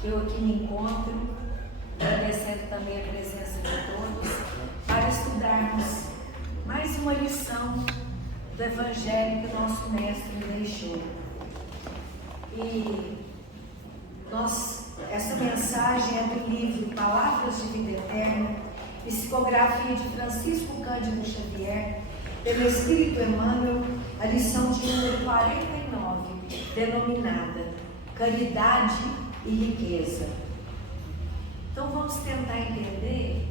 que eu aqui me encontro, agradecendo também a presença de todos, para estudarmos mais uma lição do Evangelho que o nosso Mestre me deixou. E essa mensagem é do livro Palavras de Vida Eterna, psicografia de Francisco Cândido Xavier, pelo Espírito Emmanuel, a lição de número 49, denominada Caridade e Riqueza. Então vamos tentar entender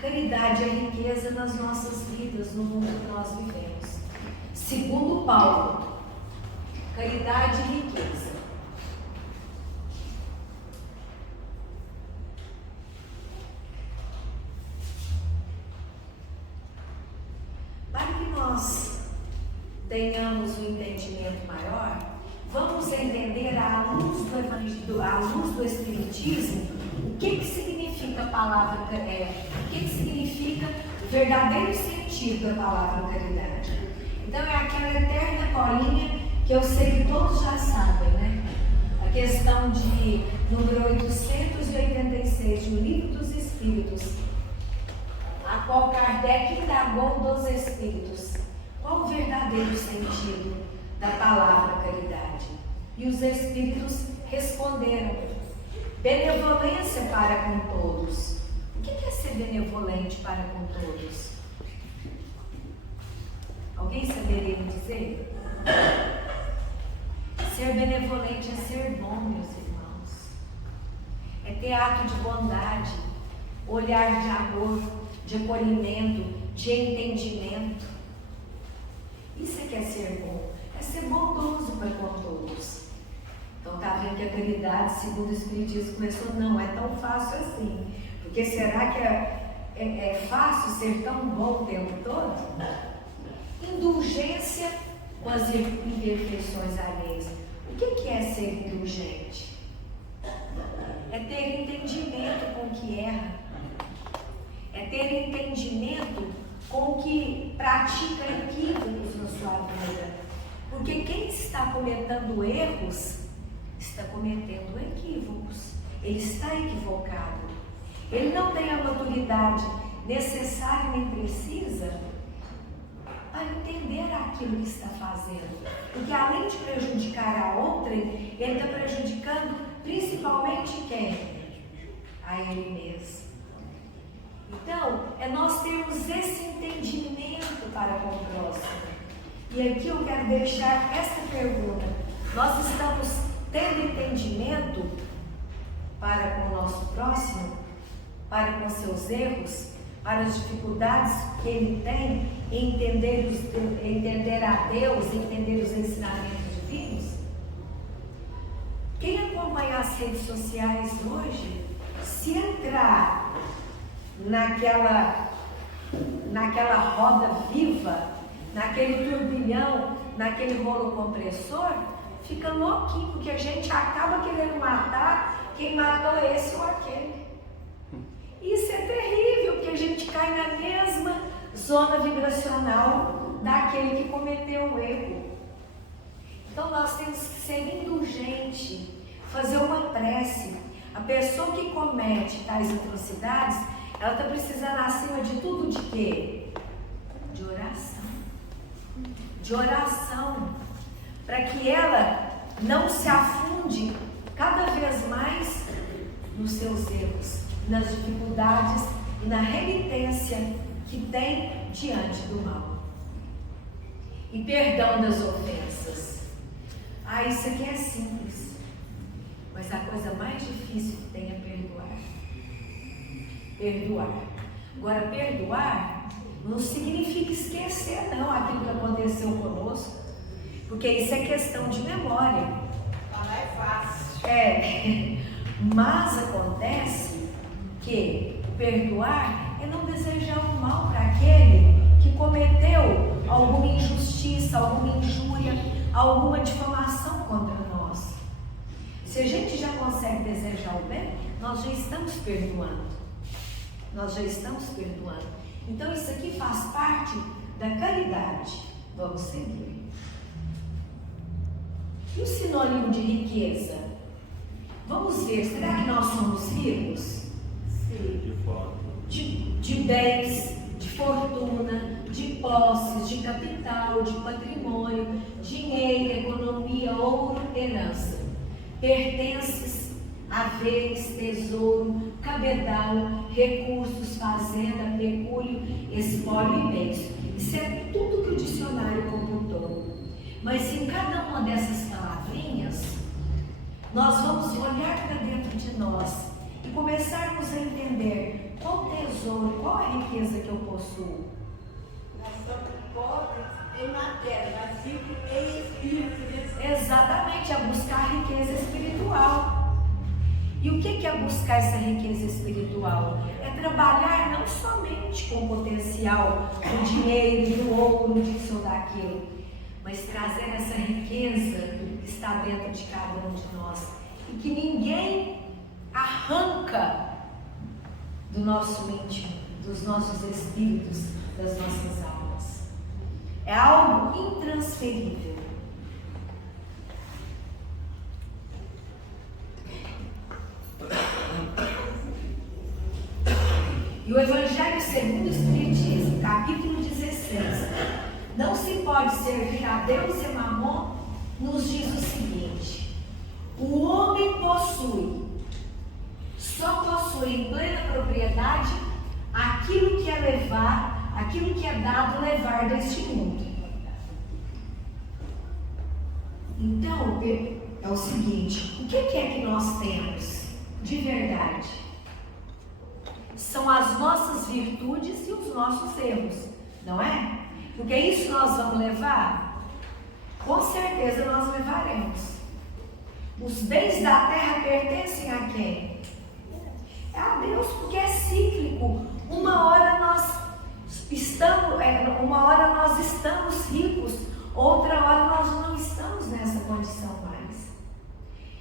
caridade e riqueza nas nossas vidas, no mundo que nós vivemos. Segundo Paulo, caridade e riqueza. Para que nós tenhamos um entendimento maior, vamos entender à luz do Evangelho, à luz do Espiritismo, o que significa a palavra, o que significa o verdadeiro sentido da palavra caridade. Então é aquela eterna colinha que eu sei que todos já sabem, né? A questão de número 886 do Livro dos Espíritos, a qual Kardec indagou dos Espíritos. Qual o verdadeiro sentido da palavra caridade? E os Espíritos responderam: benevolência para com todos. O que é ser benevolente para com todos? Alguém saberia me dizer? Ser benevolente é ser bom, meus irmãos. É ter ato de bondade, olhar de amor, de acolhimento, de entendimento. Isso é que é ser bom. É ser bondoso para com todos. Então está vendo que a caridade, segundo o Espiritismo, começou, não é tão fácil assim. Porque será que é fácil ser tão bom o tempo todo? Indulgência com as imperfeições alheias. O que é ser indulgente? É ter entendimento com o que erra. É ter entendimento com o que pratica equívocos na sua vida. Porque quem está cometendo erros, está cometendo equívocos. Ele está equivocado. Ele não tem a maturidade necessária nem precisa para entender aquilo que está fazendo. Porque além de prejudicar a outrem, ele está prejudicando principalmente quem? A ele mesmo. Então, é nós termos esse entendimento para com o próximo. E aqui eu quero deixar essa pergunta: nós estamos tendo entendimento para com o nosso próximo, para com seus erros, para as dificuldades que ele tem em entender a Deus, entender os ensinamentos divinos? Quem acompanha as redes sociais hoje, se entrar naquela roda viva, naquele turbilhão, naquele rolo compressor, fica louquinho, porque a gente acaba querendo matar quem matou esse ou aquele. Isso é terrível, porque a gente cai na mesma zona vibracional daquele que cometeu o erro. Então nós temos que ser indulgente, fazer uma prece. A pessoa que comete tais atrocidades, ela está precisando, acima de tudo, de quê? De oração. De oração. Para que ela não se afunde cada vez mais nos seus erros, nas dificuldades e na renitência que tem diante do mal. E perdão das ofensas. Isso aqui é simples. Mas a coisa mais difícil que tem é perdoar. Perdoar. Agora, perdoar não significa esquecer, não, aquilo que aconteceu conosco. Porque isso é questão de memória. Não é fácil. Mas acontece que perdoar é não desejar o mal para aquele que cometeu alguma injustiça, alguma injúria, alguma difamação contra nós. Se a gente já consegue desejar o bem, nós já estamos perdoando. Nós já estamos perdoando. Então isso aqui faz parte da caridade. Vamos seguir. E o sinônimo de riqueza? Vamos ver, será que nós somos ricos? Sim. De bens, de fortuna, de posses, de capital, de patrimônio, dinheiro, economia, ouro, herança, pertences, haveres, tesouro, cabedal, recursos, fazenda, pecúlio, espólio e bens. Isso é tudo que o dicionário computou. Mas em cada uma dessas palavrinhas, nós vamos olhar para dentro de nós e começarmos a entender qual tesouro, qual a riqueza que eu possuo. Nós somos pobres em matéria, mas ricos em espírito. Exatamente, é buscar riqueza espiritual. E o que é buscar essa riqueza espiritual? É trabalhar não somente com o potencial do dinheiro, do ouro, disso ou daquilo, mas trazer essa riqueza que está dentro de cada um de nós e que ninguém arranca do nosso íntimo, dos nossos espíritos, das nossas almas. É algo intransferível. E o Evangelho segundo o Espiritismo, capítulo 16, não se pode servir a Deus e Mamon, nos diz o seguinte: o homem só possui em plena propriedade aquilo que é levar, aquilo que é dado levar deste mundo. Então, é o seguinte, o que é que nós temos de verdade? São as nossas virtudes e os nossos erros, não é? Porque isso nós vamos levar? Com certeza nós levaremos. Os bens da terra pertencem a quem? É a Deus, porque é cíclico. Uma hora nós estamos ricos, outra hora nós não estamos nessa condição mais.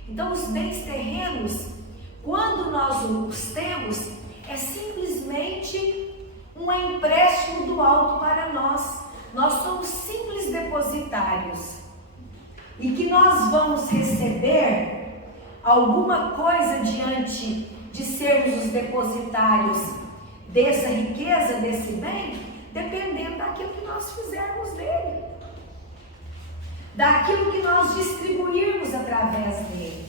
Então os bens terrenos, quando nós os temos, é simplesmente um empréstimo do alto para nós. Nós somos simples depositários. E que nós vamos receber alguma coisa diante de sermos os depositários dessa riqueza, desse bem, dependendo daquilo que nós fizermos dele. Daquilo que nós distribuirmos através dele.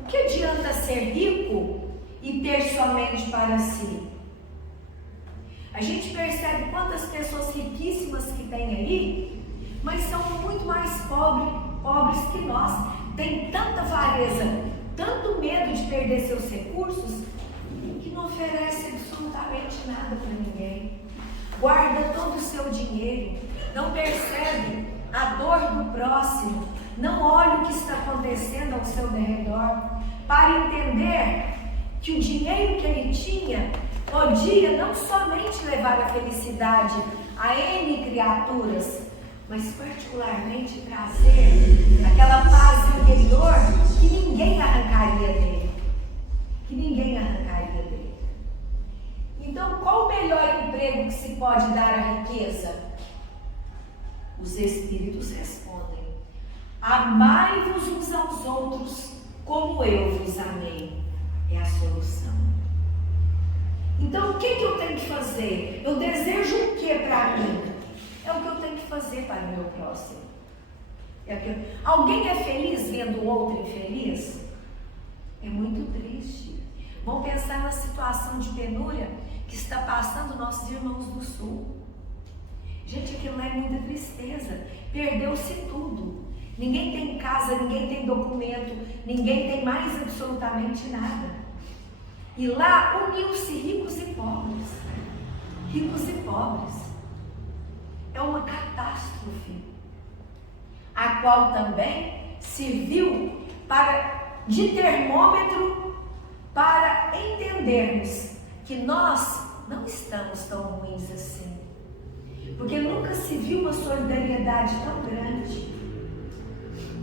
O que adianta ser rico e ter somente para si? A gente percebe quantas pessoas riquíssimas que tem aí, mas são muito mais pobres que nós. Tem tanta avareza, tanto medo de perder seus recursos, que não oferece absolutamente nada para ninguém. Guarda todo o seu dinheiro, não percebe a dor do próximo, não olha o que está acontecendo ao seu derredor, para entender que o dinheiro que ele tinha podia não somente levar a felicidade a N criaturas, mas particularmente trazer aquela paz interior que ninguém arrancaria dele. Então, qual o melhor emprego que se pode dar à riqueza? Os Espíritos respondem: amai-vos uns aos outros como eu vos amei. É a solução. Então, o que eu tenho que fazer? Eu desejo o que para mim? É o que eu tenho que fazer para o meu próximo. Alguém é feliz vendo o outro infeliz? É muito triste. Vamos pensar na situação de penúria que está passando nossos irmãos do Sul. Gente, aquilo lá é muita tristeza. Perdeu-se tudo. Ninguém tem casa, ninguém tem documento, ninguém tem mais absolutamente nada. E lá uniu-se ricos e pobres. Ricos e pobres. É uma catástrofe, a qual também serviu de termômetro para entendermos que nós não estamos tão ruins assim. Porque nunca se viu uma solidariedade tão grande.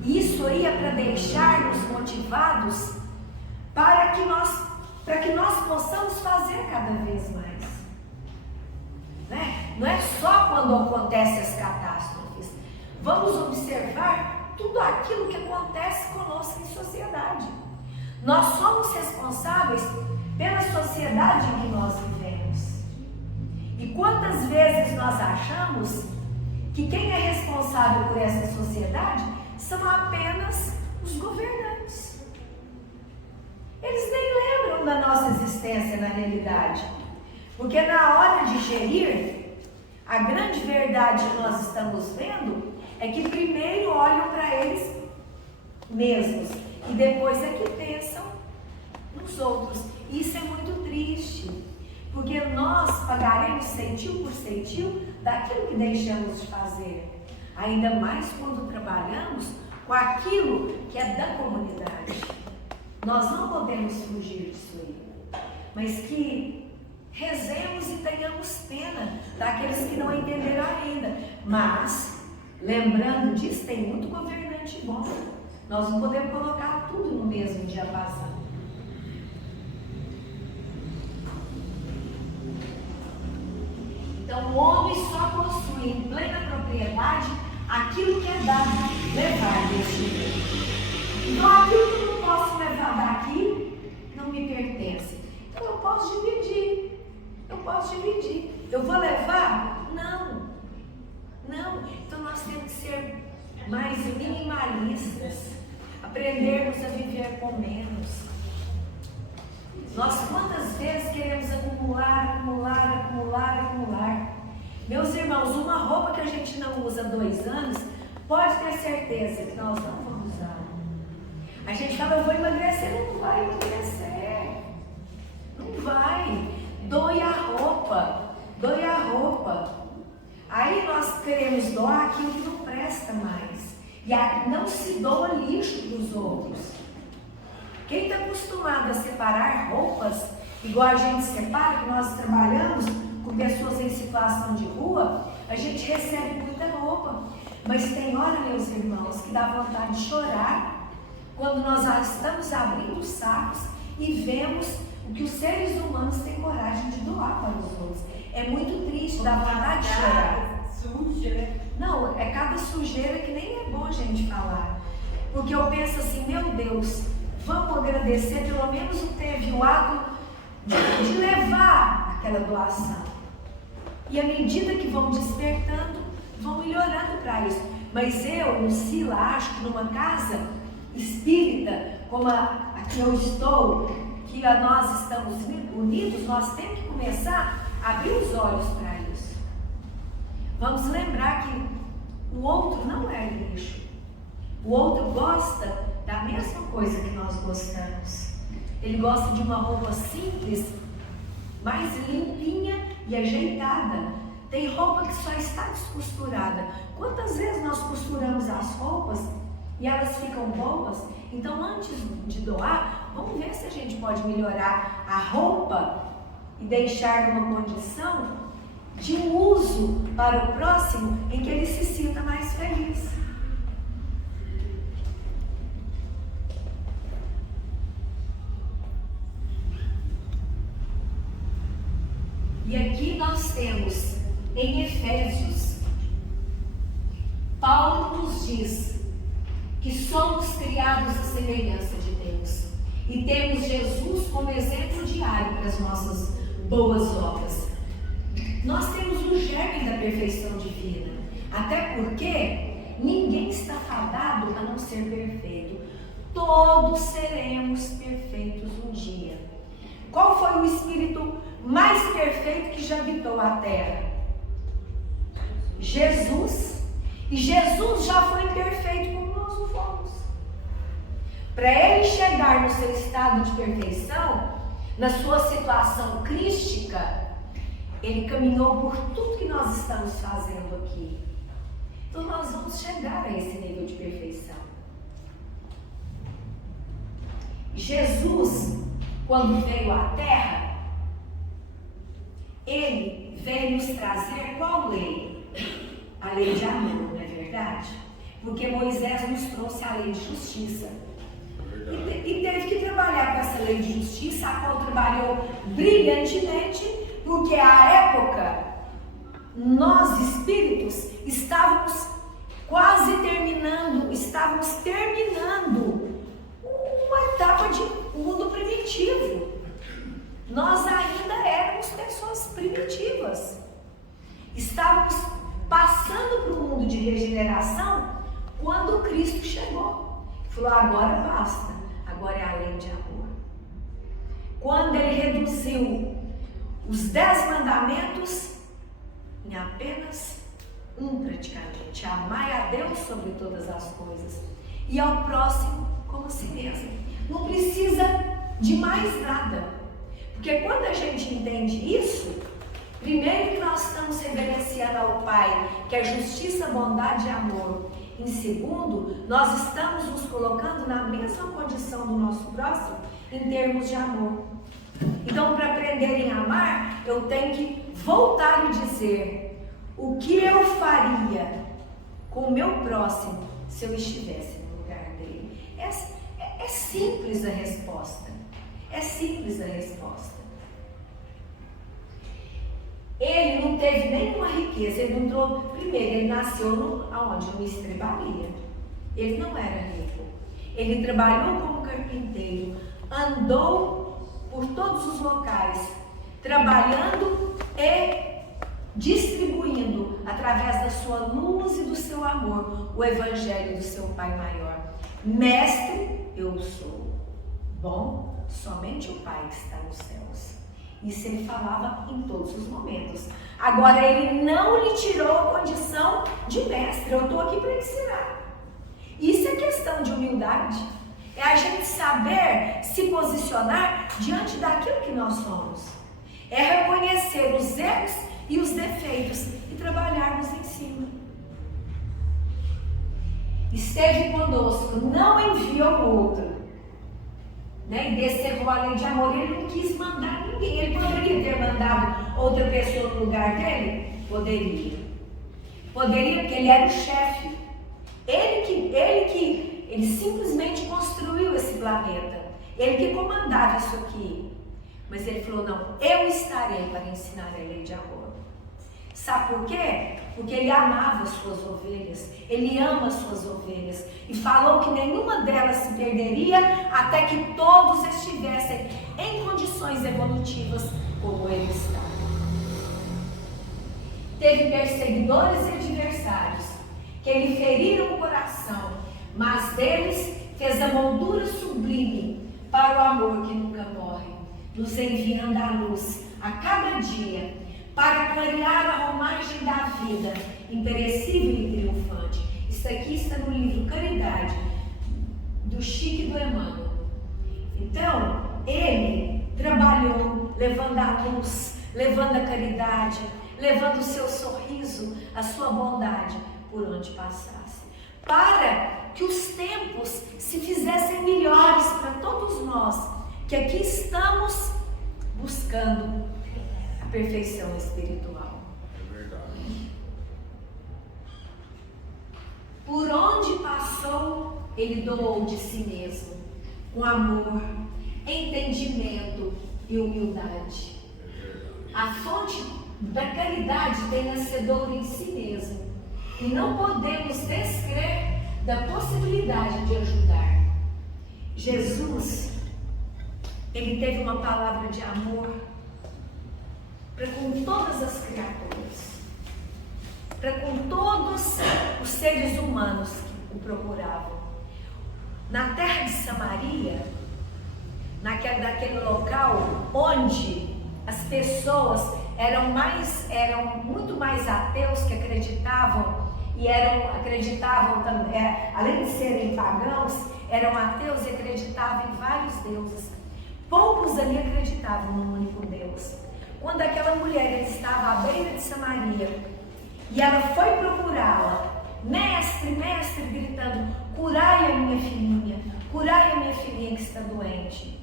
E isso aí é para deixar-nos motivados para que nós possamos fazer cada vez mais. Não é só quando acontecem as catástrofes. Vamos observar tudo aquilo que acontece conosco em sociedade. Nós somos responsáveis pela sociedade em que nós vivemos. E quantas vezes nós achamos que quem é responsável por essa sociedade são apenas os governantes. Eles nem lembram da nossa existência na realidade. Porque na hora de gerir, a grande verdade que nós estamos vendo é que primeiro olham para eles mesmos e depois é que pensam nos outros. Isso é muito triste, porque nós pagaremos centil por centil daquilo que deixamos de fazer, ainda mais quando trabalhamos com aquilo que é da comunidade. Nós não podemos fugir disso aí, mas que rezemos e tenhamos pena daqueles que não entenderam ainda. Mas, lembrando disso, tem muito governante bom. Nós não podemos colocar tudo no mesmo diapasão. Então, o homem só possui em plena propriedade aquilo que é dado, levar deste mundo. Então, aquilo que eu não posso levar daqui, não me pertence. Então, eu posso dividir. Eu vou levar? Não. Então, nós temos que ser mais minimalistas. Aprendermos a viver com menos. Nós quantas vezes queremos acumular. Meus irmãos, uma roupa que a gente não usa há 2 anos, pode ter certeza que nós não vamos usar. A gente fala, eu vou emagrecer, não vai emagrecer. Não vai. Doe a roupa. Aí nós queremos doar aquilo que não presta mais. E não se doa lixo para os outros. Quem está acostumado a separar roupas, igual a gente separa, que nós trabalhamos com pessoas em situação de rua, a gente recebe muita roupa. Mas tem hora, meus irmãos, que dá vontade de chorar quando nós estamos abrindo os sacos e vemos o que os seres humanos têm coragem de doar para os outros. É muito triste, dá vontade de chorar. Suja, né? Não, é cada sujeira que nem é bom a gente falar. Porque eu penso assim, meu Deus, vamos agradecer, pelo menos teve o ato de levar aquela doação. E à medida que vão despertando, vão melhorando para isso. Mas eu, Lucila, acho que numa casa espírita, como a que eu estou, que nós estamos unidos, nós temos que começar a abrir os olhos para isso. Vamos lembrar que o outro não é lixo. O outro gosta da mesma coisa que nós gostamos. Ele gosta de uma roupa simples, mais limpinha e ajeitada. Tem roupa que só está descosturada. Quantas vezes nós costuramos as roupas e elas ficam boas? Então, antes de doar, vamos ver se a gente pode melhorar a roupa e deixar numa condição de um uso para o próximo em que ele se sinta mais feliz. E aqui nós temos em Efésios, Paulo nos diz que somos criados à semelhança de Deus e temos Jesus como exemplo diário para as nossas boas obras. Nós temos o germe da perfeição divina, até porque ninguém está fadado a não ser perfeito. Todos seremos perfeitos um dia. Qual foi o Espírito mais perfeito que já habitou a terra? Jesus. E Jesus já foi perfeito como nós o fomos. Para ele chegar no seu estado de perfeição, na sua situação crística, ele caminhou por tudo que nós estamos fazendo aqui. Então nós vamos chegar a esse nível de perfeição. Jesus, quando veio à terra, ele veio nos trazer qual lei? A lei de amor, não é verdade? Porque Moisés nos trouxe a lei de justiça. E teve que trabalhar com essa lei de justiça, a qual trabalhou brilhantemente, porque à época, nós espíritos estávamos quase terminando, uma etapa de primitivo. Nós ainda éramos pessoas primitivas. Estávamos passando para um mundo de regeneração quando Cristo chegou. Falou, agora basta, agora é a lei de amor. Quando ele reduziu os 10 mandamentos em apenas um praticamente, amai a Deus sobre todas as coisas e ao próximo como a si mesmo. Não precisa de mais nada, porque quando a gente entende isso, primeiro que nós estamos reverenciando ao Pai, que é justiça, bondade e amor. Em segundo, nós estamos nos colocando na mesma condição do nosso próximo em termos de amor. Então, para aprender a amar, eu tenho que voltar e dizer o que eu faria com o meu próximo se eu estivesse no lugar dele. É simples a resposta. É simples a resposta. Ele não teve nenhuma riqueza, ele não entrou. Primeiro, ele nasceu aonde? Numa estrebaria. Ele não era rico. Ele trabalhou como carpinteiro, andou por todos os locais, trabalhando e distribuindo, através da sua luz e do seu amor, o evangelho do seu Pai maior. Mestre, eu sou bom, somente o Pai que está nos céus. Isso ele falava em todos os momentos. Agora, ele não lhe tirou a condição de mestre. Eu estou aqui para ensinar. Isso é questão de humildade. É a gente saber se posicionar diante daquilo que nós somos. É reconhecer os erros e os defeitos e trabalharmos em cima. Esteve conosco, não enviou outro. E descerrou a lei de amor. Ele não quis mandar ninguém. Ele poderia ter mandado outra pessoa no lugar dele? Poderia, porque ele era o chefe. Ele simplesmente construiu esse planeta. Ele que comandava isso aqui. Mas ele falou, não, eu estarei para ensinar a lei de amor. Sabe por quê? Porque ele amava as suas ovelhas, ele ama as suas ovelhas e falou que nenhuma delas se perderia até que todos estivessem em condições evolutivas como ele está. Teve perseguidores e adversários que lhe feriram o coração, mas deles fez a moldura sublime para o amor que nunca morre, nos enviando a luz a cada dia, para clarear a romagem da vida, imperecível e triunfante. Isso aqui está no livro Caridade, do Chico e do Emmanuel. Então, ele trabalhou levando a luz, levando a caridade, levando o seu sorriso, a sua bondade por onde passasse, para que os tempos se fizessem melhores para todos nós, que aqui estamos buscando perfeição espiritual. É verdade. Por onde passou, ele doou de si mesmo, com amor, entendimento e humildade. A fonte da caridade tem nascedouro em si mesmo, e não podemos descrer da possibilidade de ajudar. Jesus, ele teve uma palavra de amor para com todas as criaturas, para com todos os seres humanos que o procuravam. Na terra de Samaria, naquele local onde as pessoas eram muito mais ateus, que acreditavam também, além de serem pagãos, eram ateus e acreditavam em vários deuses. Poucos ali acreditavam num único Deus. Quando aquela mulher estava à beira de Samaria e ela foi procurá-la, mestre, gritando, curai a minha filhinha que está doente.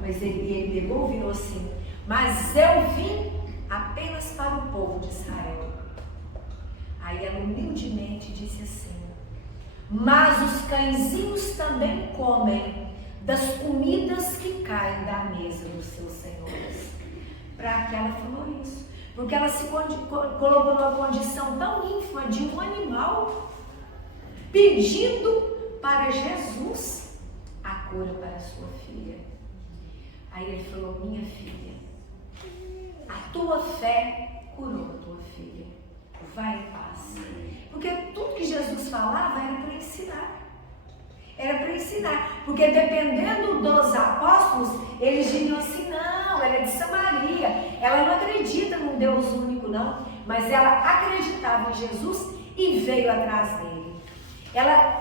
Mas ele pegou e virou assim, mas eu vim apenas para o povo de Israel. Aí ela humildemente disse assim, mas os cãezinhos também comem das comidas que caem da mesa dos seus senhores. Para que ela falou isso? Porque ela se colocou numa condição tão ínfima de um animal, pedindo para Jesus a cura para a sua filha. Aí ele falou: minha filha, a tua fé curou a tua filha. Vai em paz. Porque tudo que Jesus falava era para ensinar. Era para ensinar. Porque dependendo dos apóstolos, eles diziam assim: não, ela é de Samaria. Ela não acredita num Deus único, não. Mas ela acreditava em Jesus e veio atrás dele. Ela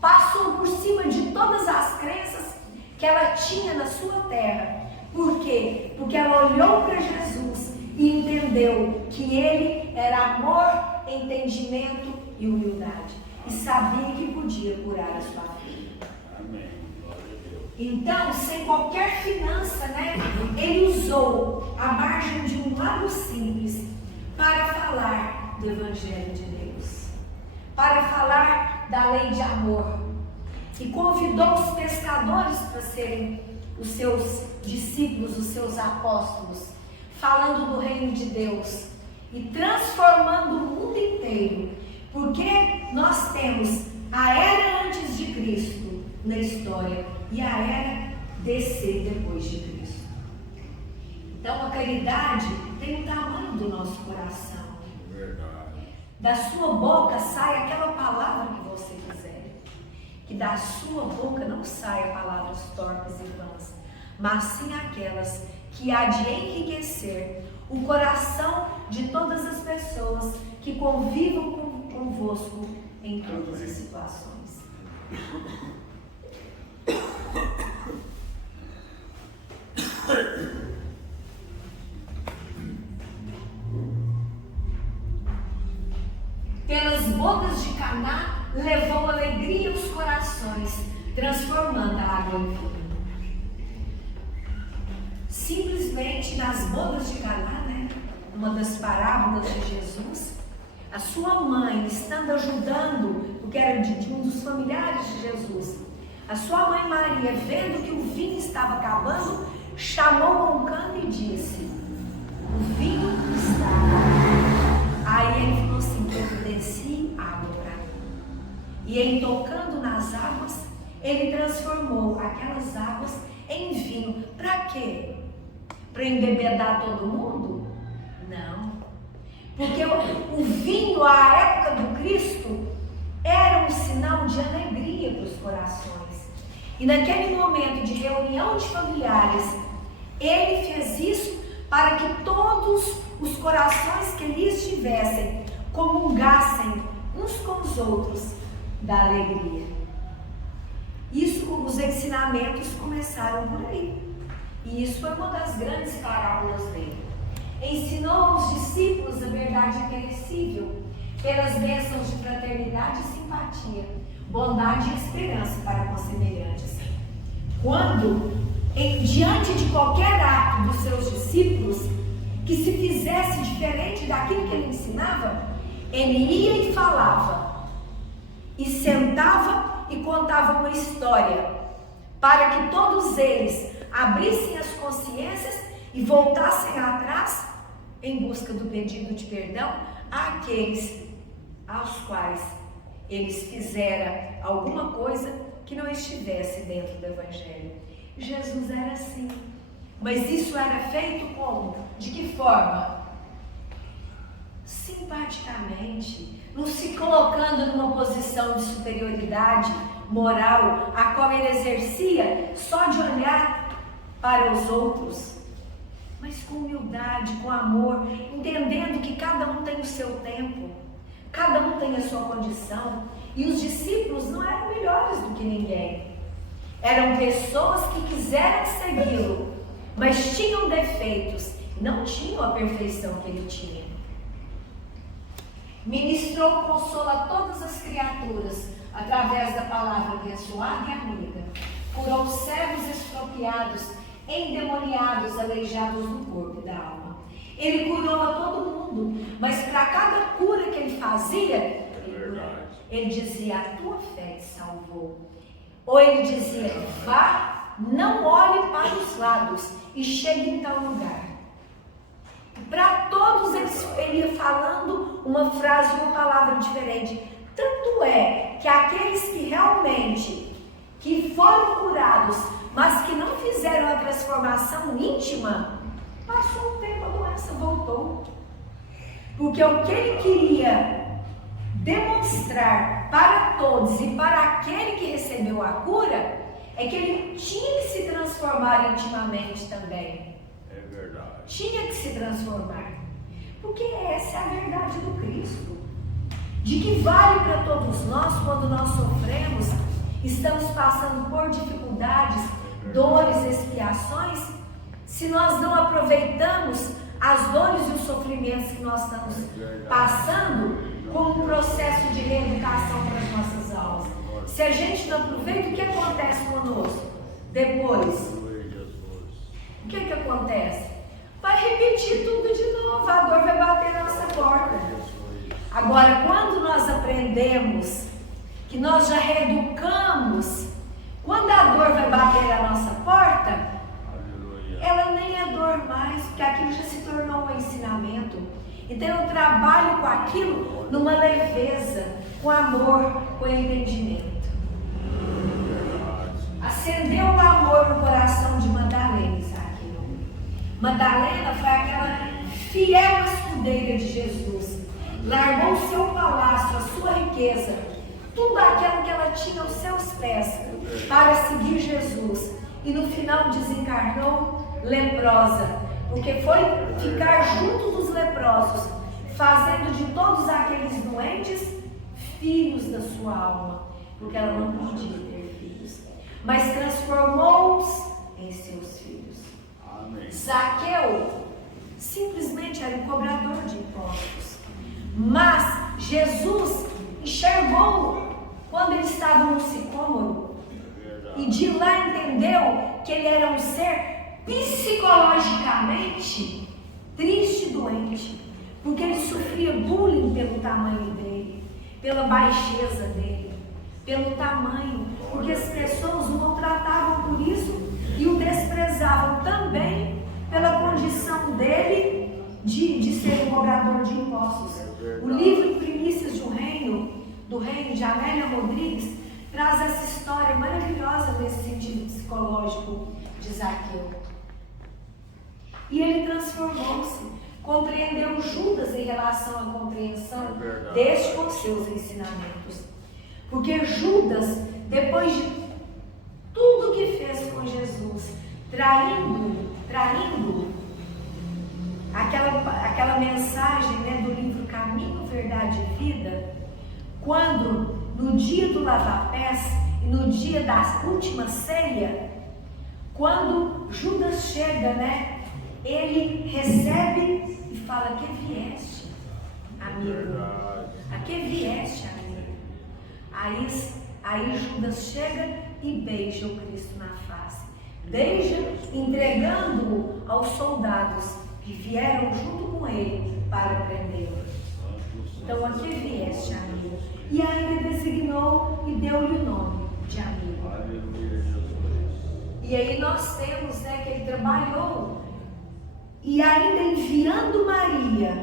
passou por cima de todas as crenças que ela tinha na sua terra. Por quê? Porque ela olhou para Jesus e entendeu que ele era amor, entendimento e humildade. E sabia que podia curar a sua filha. Amém. Glória a Deus. Então, sem qualquer finança, ele usou a margem de um algo simples para falar do Evangelho de Deus, para falar da lei de amor, e convidou os pescadores para serem os seus discípulos, os seus apóstolos, falando do reino de Deus e transformando o mundo inteiro, porque nós temos a era antes de Cristo na história e a era DC depois de Cristo. Então a caridade tem o tamanho do nosso coração. Verdade. Da sua boca sai aquela palavra que você quiser. Que da sua boca não saia palavras torpes e vãs, mas sim aquelas que há de enriquecer o coração de todas as pessoas que convivam convosco em todas as situações. Pelas bodas de Caná levou alegria aos corações, transformando a água em vinho. Simplesmente nas bodas de Caná, uma das parábolas de Jesus, a sua mãe, estando ajudando, porque era de um dos familiares de Jesus, a sua mãe Maria, vendo que o vinho estava acabando, chamou a um canto e disse: o vinho está acabando. Aí ele falou assim: providencie água para mim. E em tocando nas águas, ele transformou aquelas águas em vinho. Para quê? Para embebedar todo mundo? Não. Porque o vinho, à época do Cristo, era um sinal de alegria para os corações. E naquele momento de reunião de familiares, ele fez isso para que todos os corações que ali estivessem comungassem uns com os outros da alegria. Isso, os ensinamentos começaram por aí. E isso foi uma das grandes parábolas dele. Ensinou aos discípulos a verdade imperecível pelas bênçãos de fraternidade e simpatia, bondade e esperança para com semelhantes. Quando, diante de qualquer ato dos seus discípulos que se fizesse diferente daquilo que ele ensinava, ele ia e falava, e sentava e contava uma história, para que todos eles abrissem as consciências e voltassem atrás em busca do pedido de perdão àqueles aos quais eles fizeram alguma coisa que não estivesse dentro do Evangelho. Jesus era assim, mas isso era feito como? De que forma? Simpaticamente, não se colocando numa posição de superioridade moral, a qual ele exercia só de olhar para os outros, mas com humildade, com amor, entendendo que cada um tem o seu tempo, cada um tem a sua condição, e os discípulos não eram melhores do que ninguém, eram pessoas que quiseram segui-lo, mas tinham defeitos, não tinham a perfeição que ele tinha. Ministrou consolo a todas as criaturas, através da palavra abençoada e amiga, curou cegos expropriados, endemoniados, aleijados do corpo e da alma. Ele curou a todo mundo, mas para cada cura que ele fazia, ele dizia: a tua fé te salvou. Ou ele dizia: vá, não olhe para os lados e chegue em tal lugar. Para todos ele ia falando uma frase, uma palavra diferente. Tanto é que aqueles que realmente que foram curados, mas que não fizeram a transformação íntima, passou um tempo, a doença voltou. Porque o que ele queria demonstrar para todos e para aquele que recebeu a cura, é que ele tinha que se transformar intimamente também. É verdade. Tinha que se transformar. Porque essa é a verdade do Cristo. De que vale para todos nós quando nós sofremos, estamos passando por dificuldades, dores, expiações, se nós não aproveitamos as dores e os sofrimentos que nós estamos passando como um processo de reeducação para as nossas almas. Se a gente não aproveita, o que acontece conosco? Depois, o que acontece? Vai repetir tudo de novo, a dor vai bater na nossa porta. Agora, quando nós aprendemos que nós já reeducamos, quando a dor vai bater na nossa porta, ela nem é dor mais, porque aquilo já se tornou um ensinamento. Então eu trabalho com aquilo numa leveza, com amor, com entendimento. Acendeu o amor no coração de Madalena, Zaqueu. Madalena foi aquela fiel escudeira de Jesus. Largou o seu palácio, a sua riqueza, tudo aquilo que ela tinha aos seus pés, para seguir Jesus. E no final desencarnou leprosa, porque foi ficar junto dos leprosos, fazendo de todos aqueles doentes filhos da sua alma, porque ela não podia ter filhos, mas transformou-os em seus filhos. Amém. Zaqueu simplesmente era um cobrador de impostos, mas Jesus enxergou quando ele estava no sicômoro e de lá entendeu que ele era um ser psicologicamente triste e doente, porque ele sofria bullying pelo tamanho dele, pela baixeza dele, pelo tamanho, porque as pessoas o maltratavam por isso e o desprezavam também pela condição dele de ser um cobrador de impostos. O livro Primícias do Reino de Amélia Rodrigues, traz essa história maravilhosa nesse sentido psicológico de Zaqueu. E ele transformou-se, compreendeu Judas em relação à compreensão deste com seus ensinamentos. Porque Judas, depois de tudo que fez com Jesus, traindo aquela mensagem, né, do livro Caminho, Verdade e Vida, quando no dia do lava-pés e no dia da última ceia, quando Judas chega, né, ele recebe e fala: "Que vieste, amigo? A que vieste, amigo?" Aí Judas chega e beija o Cristo na face. Beija, entregando-o aos soldados que vieram junto com ele para prendê-lo. Então, a que vieste, amigo? E ainda designou e deu-lhe o nome de amigo. E aí nós temos, né, que ele trabalhou e ainda enviando Maria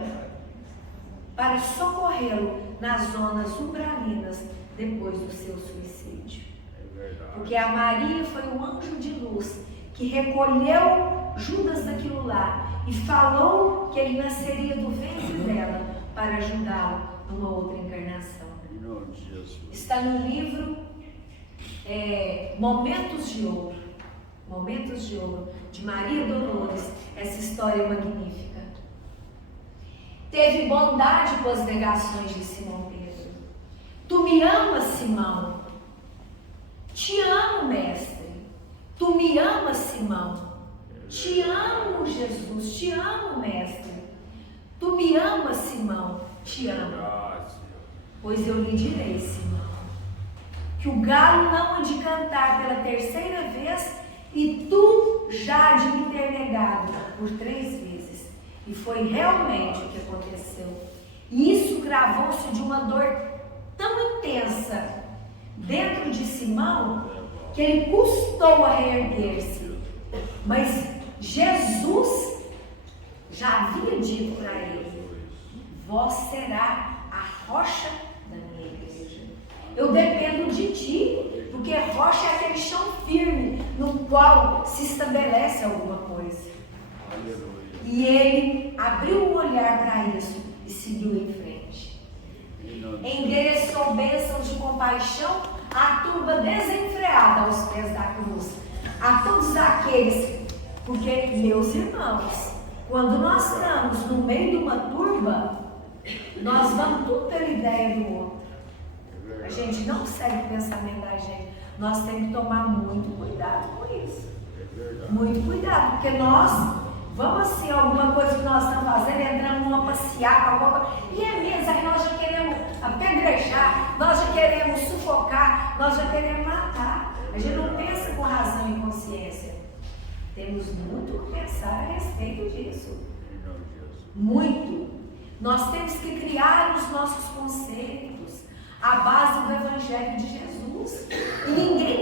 para socorrê-lo nas zonas umbralinas depois do seu suicídio. Porque a Maria foi um anjo de luz que recolheu Judas daquilo lá e falou que ele nasceria do ventre dela para ajudá-lo numa outra encarnação. Está no livro Momentos de Ouro, de Maria Dolores, essa história magnífica. Teve bondade com as negações de Simão Pedro. Tu me amas, Simão? Te amo, mestre. Tu me amas, Simão? Te amo, Jesus. Te amo, mestre. Tu me amas, Simão? Te amo. Pois eu lhe direi, Simão, que o galo não há de cantar pela terceira vez e tu já há de me ter negado por 3 vezes. E foi realmente o que aconteceu. E isso gravou-se de uma dor tão intensa dentro de Simão que ele custou a reerguer-se. Mas Jesus já havia dito para ele: vós será a rocha da minha igreja. Eu dependo de ti, porque rocha é aquele chão qual se estabelece alguma coisa. Aleluia. E ele abriu um olhar para isso e seguiu em frente. Endereçou bênçãos de compaixão à turba desenfreada aos pés da cruz. A todos aqueles, porque, meus irmãos, quando nós estamos no meio de uma turba, nós vamos tudo pela ideia do outro. A gente não segue o pensamento da gente. Nós temos que tomar muito cuidado com isso. Muito cuidado, porque nós vamos assim, alguma coisa que nós estamos fazendo, entramos numa passear com alguma coisa, e é mesmo, aí nós já queremos apedrejar, nós já queremos sufocar, nós já queremos matar. A gente não pensa com razão e consciência. Temos muito que pensar a respeito disso. Muito. Nós temos que criar os nossos conceitos à base do Evangelho de Jesus. E ninguém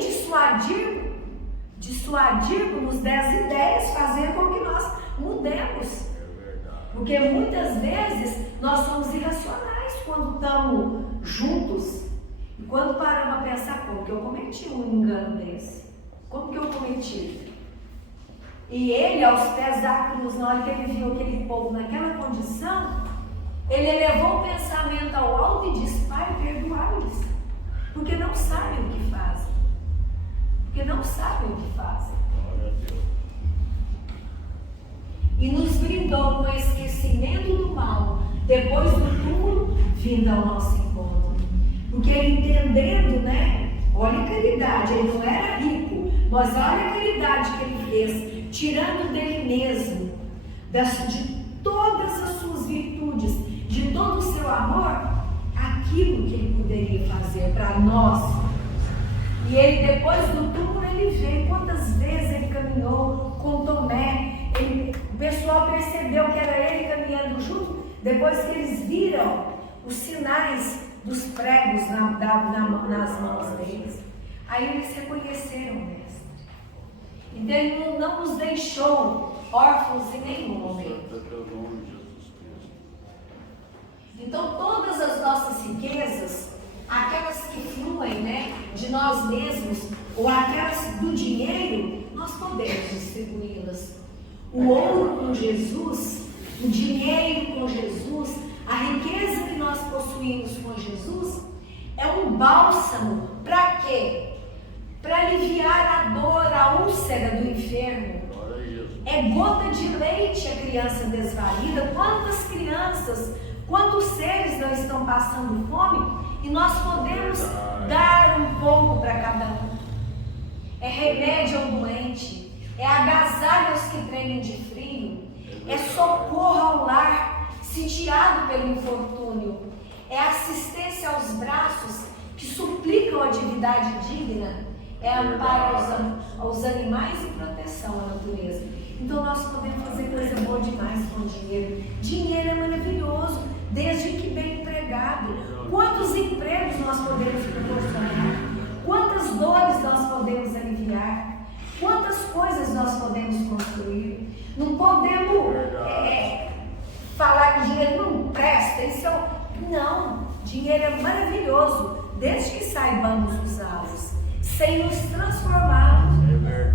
dissuadir-nos das ideias, fazer com que nós mudemos. Porque muitas vezes nós somos irracionais quando estamos juntos. E quando paramos a pensar, como que eu cometi um engano desse? Como que eu cometi? E ele, aos pés da cruz, na hora que ele viu aquele povo naquela condição, ele elevou o pensamento ao alto e disse: Pai, perdoai-lhes, porque não sabem o que fazem. Porque não sabem o que fazem. E nos brindou com o esquecimento do mal, depois do túmulo, vindo ao nosso encontro. Porque ele entendendo, né? Olha a caridade, ele não era rico, mas olha a caridade que ele fez, tirando dele mesmo, de todas as suas virtudes, de todo o seu amor, aquilo que ele poderia fazer para nós. E ele, depois do túmulo, ele veio. Quantas vezes ele caminhou com Tomé, o pessoal percebeu que era ele caminhando junto, depois que eles viram os sinais dos pregos nas mãos deles. Aí eles reconheceram o Mestre. Então ele não nos deixou órfãos em nenhum momento. Então todas as nossas riquezas, aquelas que fluem, né, de nós mesmos, ou aquelas do dinheiro, nós podemos distribuí-las. O ouro com Jesus, o dinheiro com Jesus, a riqueza que nós possuímos com Jesus, é um bálsamo para quê? Para aliviar a dor, a úlcera do enfermo. É gota de leite a criança desvalida. Quantas crianças, quantos seres não estão passando fome e nós podemos dar um pouco para cada um. É remédio ao doente, é agasalho aos que tremem de frio, é socorro ao lar sitiado pelo infortúnio, é assistência aos braços que suplicam atividade digna, é amparo aos animais e proteção à natureza. Então nós podemos fazer coisa boa demais com dinheiro. Dinheiro é maravilhoso, desde que bem empregado. Quantos empregos nós podemos proporcionar? Quantas dores nós podemos aliviar? Quantas coisas nós podemos construir? Não podemos falar que dinheiro não presta. Isso não, dinheiro é maravilhoso, desde que saibamos usá-los, sem nos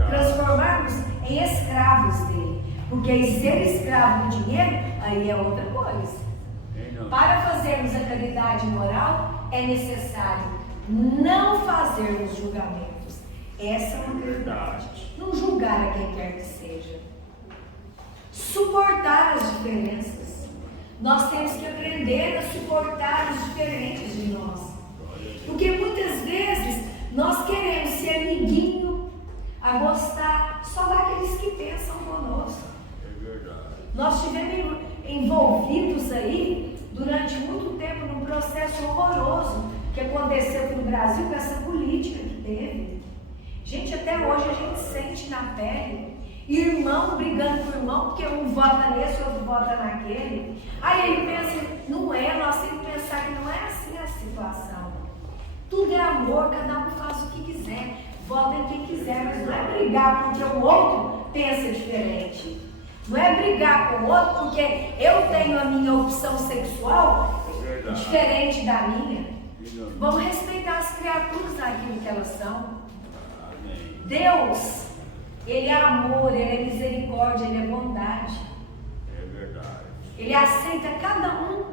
transformarmos em escravos dele. Porque ser escravo do dinheiro, aí é outra coisa. Para fazermos a caridade moral, é necessário não fazermos julgamentos. Essa é uma verdade. Não julgar a quem quer que seja. Suportar as diferenças. Nós temos que aprender a suportar os diferentes de nós. Porque muitas vezes nós queremos ser amiguinho, a gostar só daqueles que pensam conosco. É verdade. Nós estivemos envolvidos aí durante muito tempo num processo horroroso que aconteceu aqui no Brasil com essa política que teve. Gente, até hoje a gente sente na pele irmão brigando com irmão, porque um vota nesse, outro vota naquele. Aí ele pensa, não é, nós temos que pensar que não é assim a situação. Tudo é amor, cada um faz o que quiser, vota em quem quiser, mas não é brigar porque o outro pensa diferente. Não é brigar com o outro porque eu tenho a minha opção sexual diferente da minha. Vamos respeitar as criaturas naquilo que elas são. Deus Ele é amor, Ele é misericórdia, Ele é bondade. É verdade. Ele aceita cada um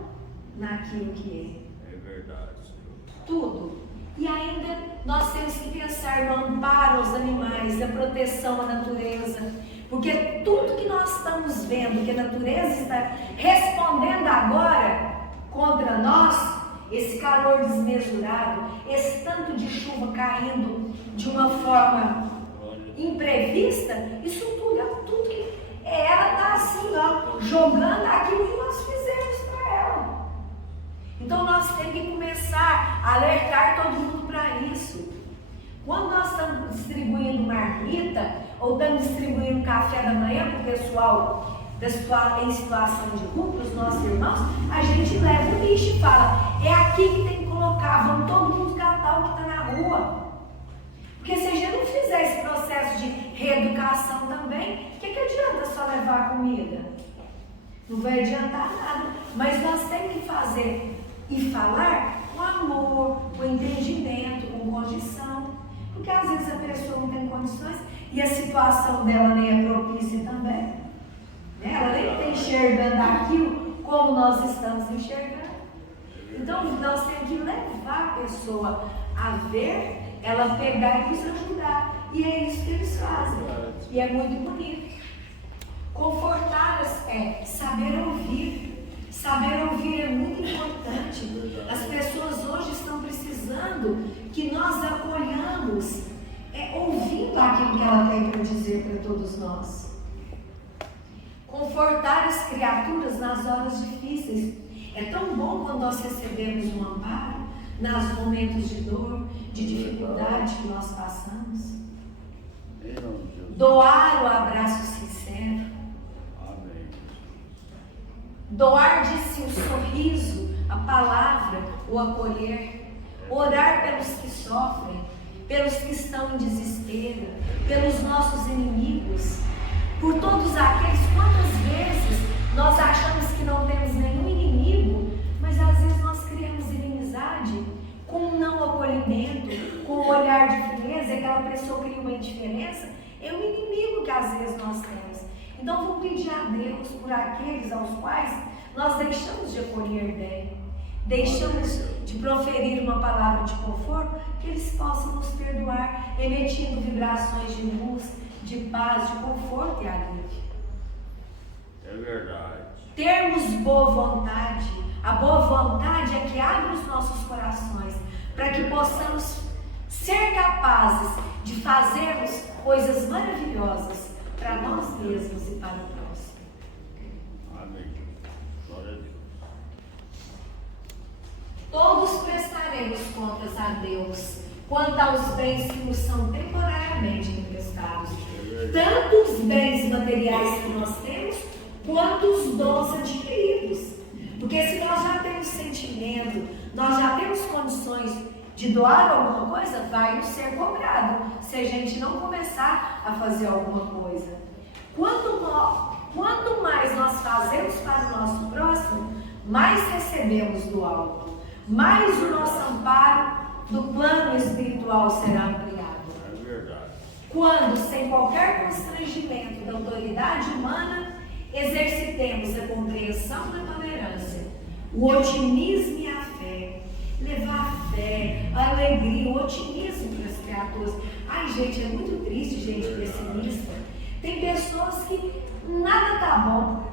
naquilo que é. É verdade, Senhor. Tudo. E ainda nós temos que pensar no amparo aos animais, na proteção à natureza. Porque tudo que nós estamos vendo, que a natureza está respondendo agora contra nós, esse calor desmesurado, esse tanto de chuva caindo de uma forma imprevista, isso tudo é tudo que ela está assim, ó, jogando aquilo que nós fizemos para ela. Então nós temos que começar a alertar todo mundo para isso. Quando nós estamos distribuindo marmita ou estamos distribuindo café da manhã para o pessoal em situação de rua, para os nossos irmãos, a gente leva o lixo e fala, é aqui que tem que colocar, vamos todo mundo catar o que está na rua. Porque se a gente não fizer esse processo de reeducação também, o que adianta só levar a comida? Não vai adiantar nada. Mas nós temos que fazer e falar com amor, com entendimento, com condição. Porque às vezes a pessoa não tem condições e a situação dela nem é propícia também. Ela nem está enxergando aquilo como nós estamos enxergando. Então nós temos que levar a pessoa a ver, ela pegar e nos ajudar. E é isso que eles fazem. E é muito bonito. Confortá-las é saber ouvir. Saber ouvir é muito importante. As pessoas hoje estão precisando que nós acolhamos, ouvindo aquilo que ela tem para dizer para todos nós. Confortar as criaturas nas horas difíceis. É tão bom quando nós recebemos um amparo nos momentos de dor, de dificuldade que nós passamos. Doar o abraço sincero. Amém. Doar de si o sorriso, a palavra, o acolher. Orar pelos que sofrem, pelos que estão em desespero, pelos nossos inimigos, por todos aqueles. Quantas vezes nós achamos que não temos nenhum inimigo, mas às vezes nós criamos inimizade com um não acolhimento, com um olhar de frieza, aquela pessoa cria uma indiferença, é um inimigo que às vezes nós temos. Então vamos pedir a Deus por aqueles aos quais nós deixamos de acolher bem, deixamos de proferir uma palavra de conforto, que eles possam nos perdoar, emitindo vibrações de luz, de paz, de conforto e alívio. É verdade. Termos boa vontade. A boa vontade é que abre os nossos corações para que possamos ser capazes de fazermos coisas maravilhosas para nós mesmos e para o próximo. Amém. Glória a Deus. Todos prestaremos contas a Deus quanto aos bens que nos são temporariamente emprestados, tanto os bens materiais que nós temos, quanto os dons adquiridos. Porque se nós já temos sentimento, nós já temos condições de doar alguma coisa, vai nos ser cobrado, se a gente não começar a fazer alguma coisa. Quanto mais nós fazemos para o nosso próximo, mais recebemos do alto, mais o nosso amparo do plano espiritual será ampliado. É verdade. Quando, sem qualquer constrangimento da autoridade humana, exercitemos a compreensão e a tolerância, o otimismo e a fé, levar a fé, a alegria, o otimismo para as criaturas. Ai, gente, é muito triste, gente pessimista. Tem pessoas que nada tá bom,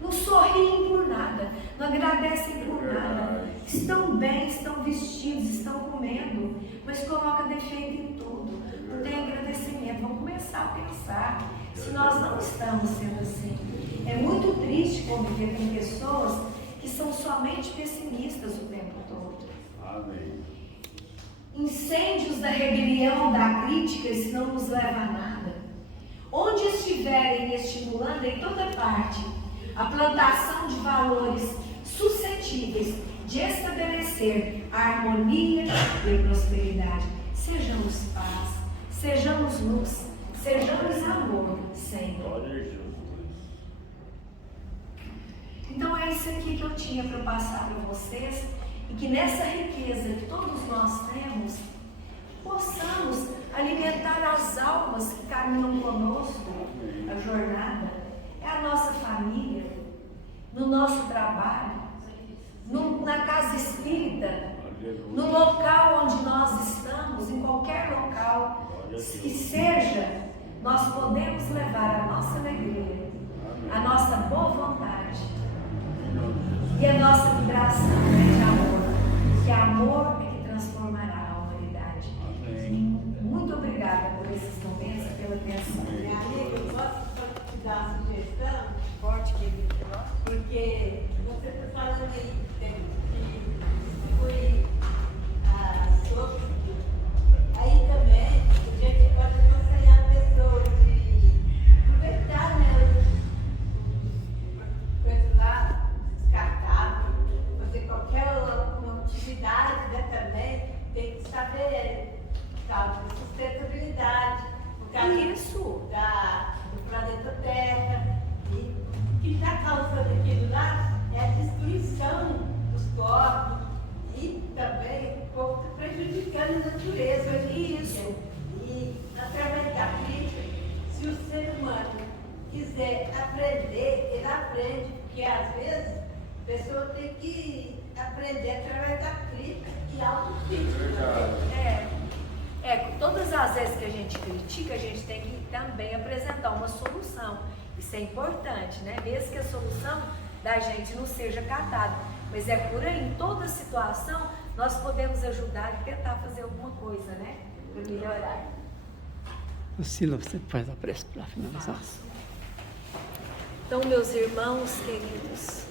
não sorriem por nada, não agradecem por nada, estão bem, estão vestidos, estão comendo, mas coloca defeito em tudo, não tem agradecimento. Vamos começar a pensar se nós não estamos sendo assim. É muito triste conviver com pessoas que são somente pessimistas o tempo todo. Amém. Incêndios da rebelião, da crítica, isso não nos leva a nada. Onde estiverem estimulando em toda parte a plantação de valores suscetíveis de estabelecer a harmonia e a prosperidade, sejamos paz, sejamos luz, sejamos amor sempre. Glória a Jesus. Então é isso aqui que eu tinha para passar para vocês, e que nessa riqueza que todos nós temos, possamos alimentar as almas que caminham conosco a jornada, é a nossa família, no nosso trabalho, na casa espírita, no local onde nós estamos, em qualquer local que seja, nós podemos levar a nossa alegria, a nossa boa vontade e a nossa vibração de amor, porque amor é que transformará a humanidade. Muito obrigada por esses momentos, pela atenção. Minha amiga, eu posso te dar uma sugestão? Forte, querido. Porque você está falando aí que fui sobre tudo. Aí também a gente pode aconselhar a pessoa de aproveitar, né, coisas lá descartáveis, fazer qualquer uma atividade, né, também tem que saber tal de sustentabilidade, por causa Isso. do planeta Terra. E o que está causando aquilo lá é a destruição dos corpos e também o corpo está prejudicando a natureza hoje em dia. E através da crítica, se o ser humano quiser aprender, ele aprende, porque às vezes a pessoa tem que aprender através da crítica e autocrítica. Todas as vezes que a gente critica, a gente tem que também apresentar uma solução. Isso é importante, né? Mesmo que a solução da gente não seja catada. Mas é por aí, em toda situação, nós podemos ajudar e tentar fazer alguma coisa, né? Para melhorar. Lucila, você faz a prece para finalizar? Então, meus irmãos queridos,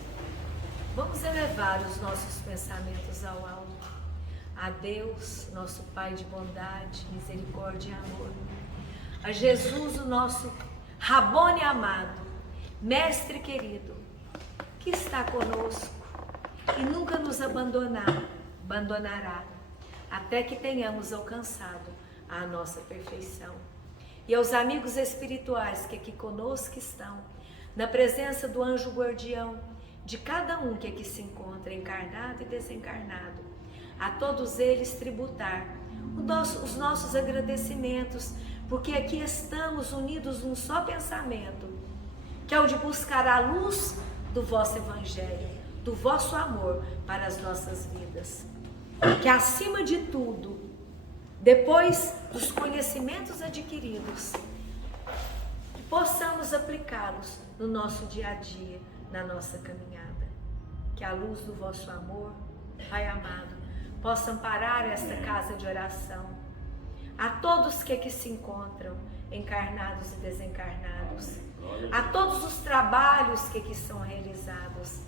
vamos elevar os nossos pensamentos ao alto. A Deus, nosso Pai de bondade, misericórdia e amor. A Jesus, o nosso Rabone amado, Mestre querido, que está conosco e nunca nos abandonará, até que tenhamos alcançado a nossa perfeição. E aos amigos espirituais que aqui conosco estão, na presença do anjo guardião, de cada um que aqui se encontra, encarnado e desencarnado, a todos eles tributar os nossos agradecimentos, porque aqui estamos unidos num só pensamento, que é o de buscar a luz do vosso Evangelho, do vosso amor para as nossas vidas. Que acima de tudo, depois dos conhecimentos adquiridos, possamos aplicá-los no nosso dia a dia, na nossa caminhada. Que a luz do vosso amor, Pai amado, possa amparar esta casa de oração, a todos que aqui se encontram, encarnados e desencarnados, a todos os trabalhos que aqui são realizados,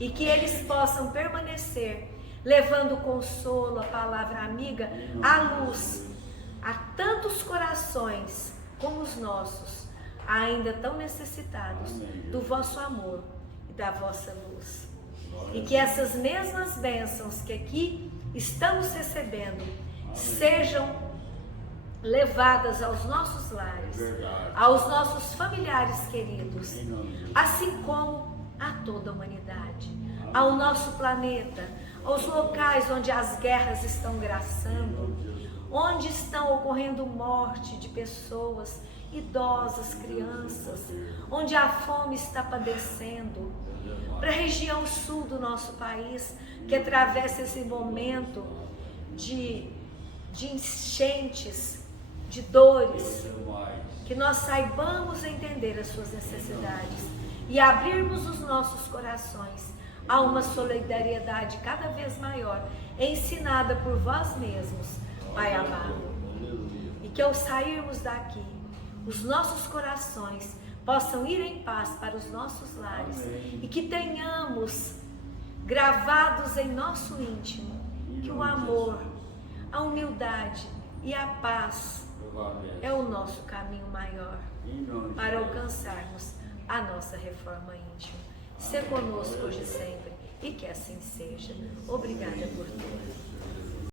e que eles possam permanecer, levando o consolo, a palavra amiga, a luz, a tantos corações como os nossos, ainda tão necessitados do vosso amor e da vossa luz. E que essas mesmas bênçãos que aqui estamos recebendo sejam levadas aos nossos lares, aos nossos familiares queridos, assim como a toda a humanidade, ao nosso planeta, aos locais onde as guerras estão graçando, onde estão ocorrendo morte de pessoas, idosas, crianças, onde a fome está padecendo, para a região sul do nosso país, que atravessa esse momento de enchentes, de dores, que nós saibamos entender as suas necessidades e abrirmos os nossos corações a uma solidariedade cada vez maior, ensinada por vós mesmos, Pai amado. E que ao sairmos daqui, os nossos corações possam ir em paz para os nossos lares. Amém. E que tenhamos gravados em nosso íntimo que o amor, a humildade e a paz é o nosso caminho maior para alcançarmos a nossa reforma íntima. Ser conosco hoje e sempre, e que assim seja. Obrigada por tudo.